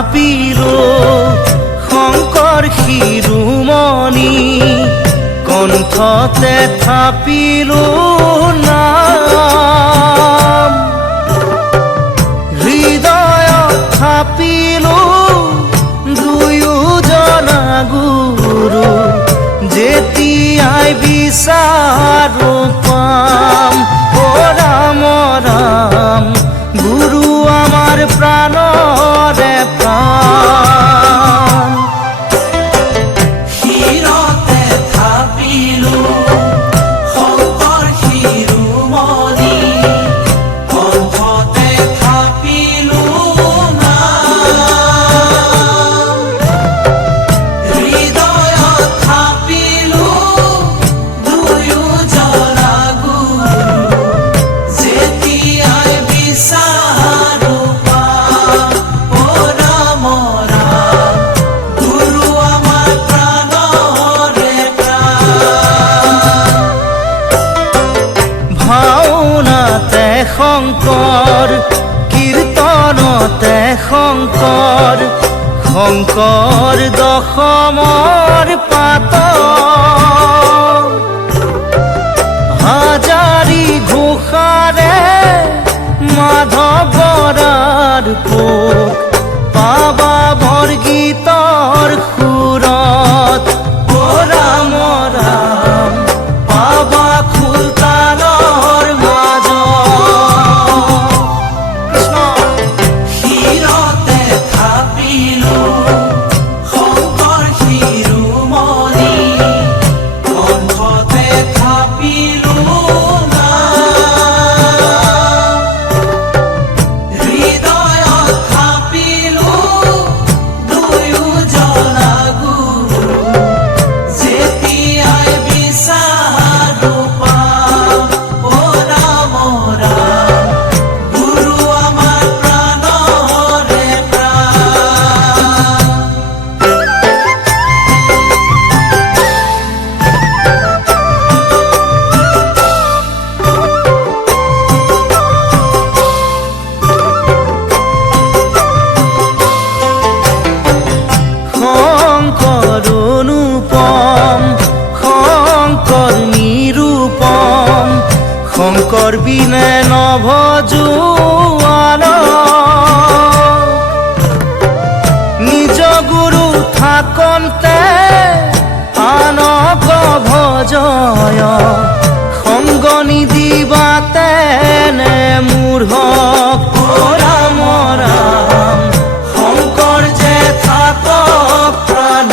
থাপিলো শংকৰ শিৰোমণি কণ্ঠতে থাপিলো নাম হৃদয়ত থাপিলো দুয়োজনা গুৰু যেতিয়াই বিচাৰো পাম ও ৰাম ৰাম গুৰু আমাৰ প্ৰাণৰে প্ৰাণ শিৰতে থাপিলো শংকৰ শিৰোমণি কণ্ঠতে থাপিলো নাম হৃদয়ত থাপিলো দুয়োজনা গুৰু যেতিয়াই বিচাৰো পাম ও ৰাম ৰাম গুৰু আমাৰ প্ৰাণৰে প্ৰাণ ভাওনাতে শংকৰ কীৰ্তনতে শংকৰ শংকৰ দশমৰ পাত হাজাৰী ঘোষাৰে মাধৱৰাৰ পোক পাবা বৰগীতৰ সুৰত ও ৰাম ৰাম পাবা খোলতালৰ মাজত শিৰতে থাপিলো শংকৰ শিৰোমণি কণ্ঠতে থাপিলো নাম হৃদয়ত থাপিলো দুয়োজনা গুৰু যেতিয়াই বিচাৰো পাম ও ৰাম ৰাম গুৰু আমাৰ প্ৰাণৰে প্ৰাণ শংকৰ অনুপম শংকৰ নিৰূপম শংকৰ বিনে নভজোৱান নিজ গুৰু থাকন্তে আনক ভজয় সংগ নিদিবাতে নে মূঢ়ক ও ৰাম ৰাম শংকৰ যে থাকক প্ৰাণ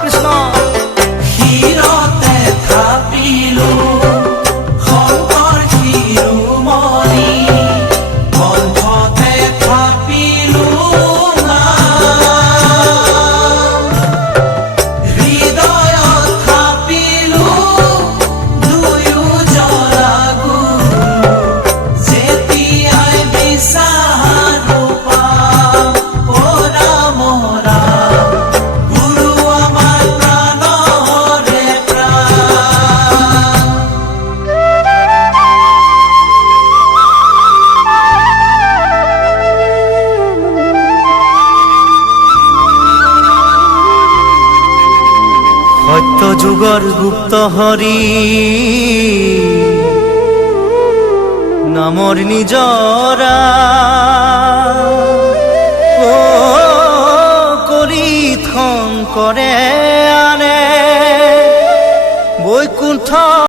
কৃষ্ণ শিৰতে থাপিলো শংকৰ শিৰোমণি কণ্ঠতে থাপিলো নাম হৃদয়ত থাপিলো দুয়োজনা গুৰু যেতিয়াই বিচাৰো পাম ও ৰাম ৰাম গুৰু আমাৰ প্ৰাণৰে প্ৰাণ সত্য যুগৰ গুপ্ত হৰি নামৰ নিজৰা ও কৰি শংকৰে আনে বৈকুণ্ঠ